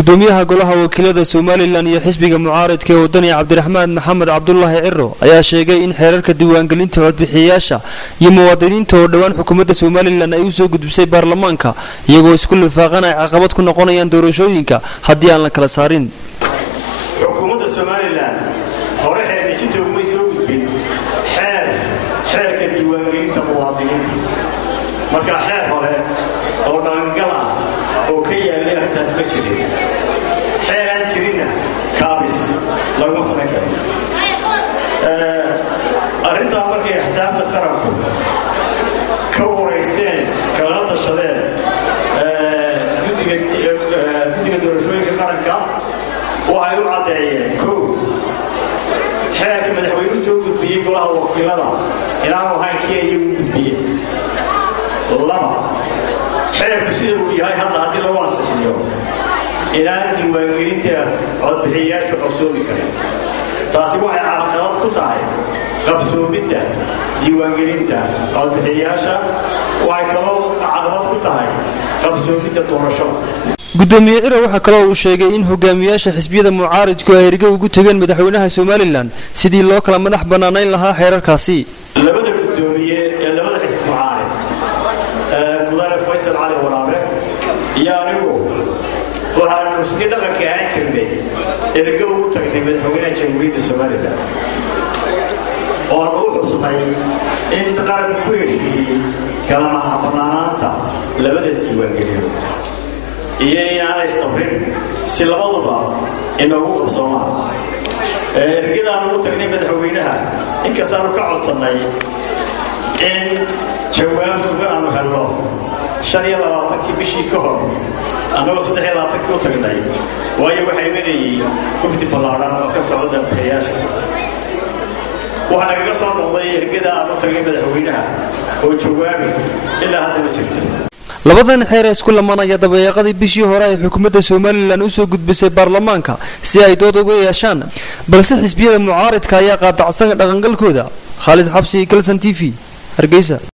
gudoomiyaha golaha wakiilada Soomaaliland iyo xisbiga mucaaradka ee wadani Cabdiraxmaan Maxamed Cabdullaahi Ciro ayaa sheegay in xeerarka diiwaangelinta codbixiyayaasha iyo muwaadiniinta oo dhawaan xukuumadda Soomaaliland ay u soo gudbisay baarlamaanka iyagoo isku lifaaqan ay caqabad ku noqonayaan doorashooyinka haddii aan la kala saarin. xukuumadda Soomaaliland hore xeerarka ugu soo gudbin xeerka diiwaangelinta muwaadiniinta marka xeer hore oo dhangal ah oo ka yaallay arrintaas ma jirin xeeraan jirina kaabis laguma samayn karo arrintaa markay xisaabta qaranku ka wareysteen kala tashadeen guddiga doorashooyinka qaranka waxay u caddeeyeen kow xeerka madaxweynuhu soo gudbiyey golaha wakiilada inaanu ahayn kii iyagu gudbiyeen laba xeerku sida uu yahay hadda haddii lagu ansixiyo inaan diiwaangelinta codbixiyayaashu qabsoomi karin taasi waxay caqabad ku tahay qabsoomidda diiwaangelinta codbixiyayaasha waxay kaloo caqabad ku tahay qabsoomidda doorashada. gudoomiye Ciro waxa kale oo uu sheegay in hogaamiyaasha xisbiyada mucaaradku ay eriga ugu tageen madaxweynaha Soomaaliland sidii loo kala madax banaaneyn lahaa xeerarkaasi. labada gudoomiye ee labada xisbi mucaarad mudane Faysal Ali Waraabe iyo anigu waxaanu si dhaqanka ahaan jirnay eriga ugu tagnay madaxweynaha Jamhuuriyadda Soomaaliland oo uu xusnay in qaranku ku heshiiyey kala madax banaanaanta labada diiwaangeliyood iyo inaanay istabrin si labaduba inoogu qabsoomaan ergadaanu u tagnay madaxweynaha inkastaanu ka codsannay in jawaab sugan aanu helno 25 bishii ka hor annagoo 23 u tagnay waayo waxay imanayay gufti ballaaran oo ka socda dalxiyaasha waxaa nagaga soo noqday ergada aanu tagnay madaxweynaha oo jawaabi ilaa hadda ma jirto. labadan xeer isku lamanaya dabeeqadii bishii hore ay xukuumadda Soomaaliland u soo gudbisay baarlamaanka si ay dood uga yeeshaan balse xisbiyada mucaaradka ayaa qaadacsan dhaqangalkooda. Khalid Xabsi, Kalsan TV, Hargeysa.